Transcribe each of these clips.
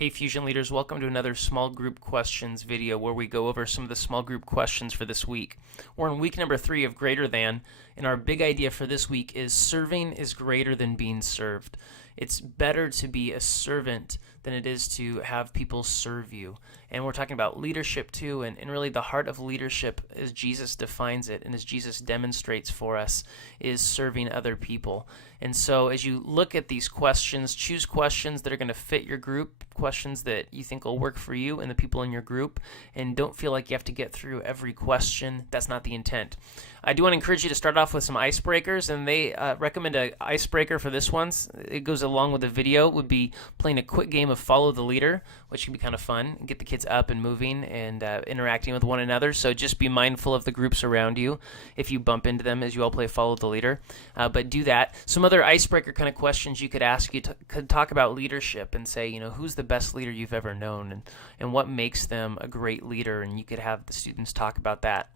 Hey Fusion Leaders, welcome to another small group questions video where we go over some of the small group questions for this week. We're in week number 3 of Greater Than, and our big idea for this week is serving is greater than being served. It's better to be a servant than it is to have people serve you. And we're talking about leadership too, and really the heart of leadership as Jesus defines it and as Jesus demonstrates for us is serving other people. And so as you look at these questions, choose questions that are going to fit your group, questions that you think will work for you and the people in your group, and don't feel like you have to get through every question. That's not the intent. I do want to encourage you to start off with some icebreakers, and they recommend an icebreaker for this one. It goes along with the video, would be playing a quick game of Follow the Leader, which can be kind of fun, get the kids up and moving and interacting with one another. So just be mindful of the groups around you if you bump into them as you all play Follow the Leader. But do that. Some other icebreaker kind of questions you could ask, you could talk about leadership and say, who's the best leader you've ever known and what makes them a great leader, and you could have the students talk about that.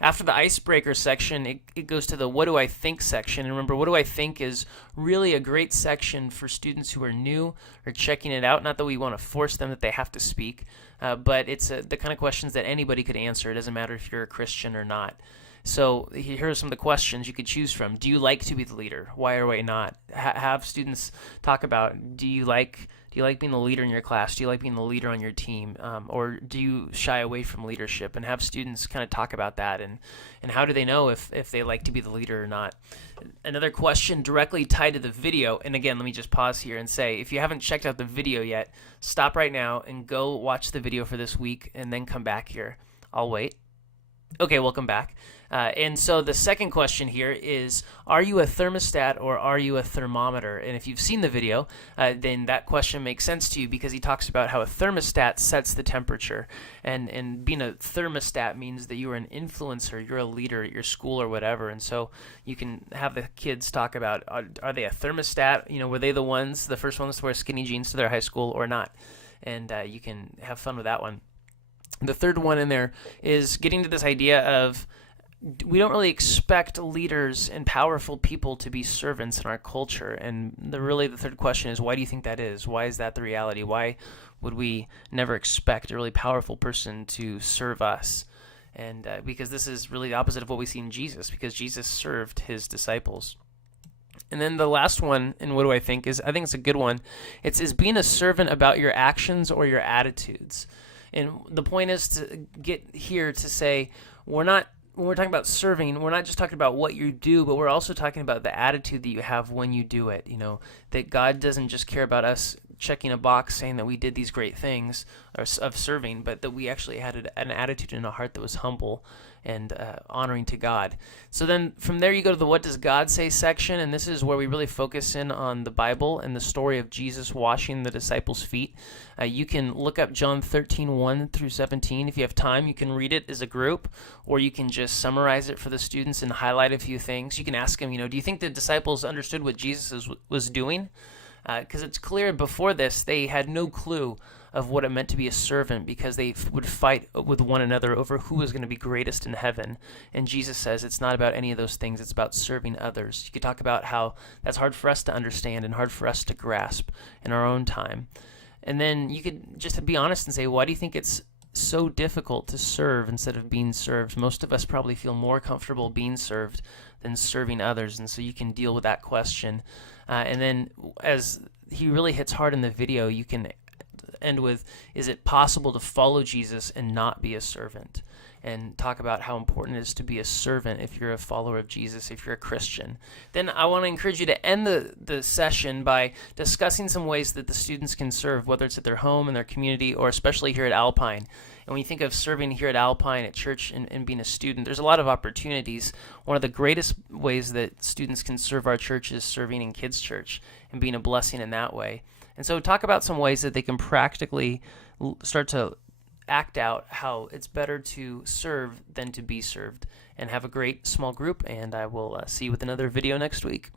After the icebreaker section, it goes to the what do I think section. And remember, what do I think is really a great section for students who are new or checking it out. Not that we want to force them that they have to speak, but it's the kind of questions that anybody could answer. It doesn't matter if you're a Christian or not. So here are some of the questions you could choose from. Do you like to be the leader? Why or why not? Have students talk about, do you like being the leader in your class? Do you like being the leader on your team? Or do you shy away from leadership? And have students kind of talk about that, and how do they know if they like to be the leader or not? Another question directly tied to the video, and again, let me just pause here and say, if you haven't checked out the video yet, stop right now and go watch the video for this week and then come back here. I'll wait. Okay, welcome back. And so the second question here is, are you a thermostat or are you a thermometer? And if you've seen the video, then that question makes sense to you because he talks about how a thermostat sets the temperature. And being a thermostat means that you're an influencer, you're a leader at your school or whatever. And so you can have the kids talk about, are they a thermostat? Were they the first ones to wear skinny jeans to their high school or not? And you can have fun with that one. The third one in there is getting to this idea of we don't really expect leaders and powerful people to be servants in our culture. And the third question is, why do you think that is? Why is that the reality? Why would we never expect a really powerful person to serve us? And because this is really the opposite of what we see in Jesus, because Jesus served his disciples. And then the last one, and what do I think, is I think it's a good one. Is being a servant about your actions or your attitudes. And the point is to get here to say when we're talking about serving, we're not just talking about what you do, but we're also talking about the attitude that you have when you do it. That God doesn't just care about us checking a box saying that we did these great things of serving, but that we actually had an attitude and a heart that was humble and honoring to God. So then from there you go to the what does God say section, and this is where we really focus in on the Bible and the story of Jesus washing the disciples' feet. You can look up John 13:1 through 17 if you have time. You can read it as a group, or you can just summarize it for the students and highlight a few things. You can ask them, do you think the disciples understood what Jesus was doing? Because it's clear before this they had no clue of what it meant to be a servant, because they would fight with one another over who was going to be greatest in heaven. And Jesus says it's not about any of those things, it's about serving others. You could talk about how that's hard for us to understand and hard for us to grasp in our own time. And then you could just be honest and say, why do you think it's so difficult to serve instead of being served? Most of us probably feel more comfortable being served than serving others, and so you can deal with that question. And then as he really hits hard in the video, you can end with, is it possible to follow Jesus and not be a servant? And talk about how important it is to be a servant if you're a follower of Jesus, if you're a Christian. Then I want to encourage you to end the session by discussing some ways that the students can serve, whether it's at their home, in their community, or especially here at Alpine. And when you think of serving here at Alpine, at church, and being a student, there's a lot of opportunities. One of the greatest ways that students can serve our church is serving in kids' church and being a blessing in that way. And so talk about some ways that they can practically start to act out how it's better to serve than to be served. And have a great small group, and I will see you with another video next week.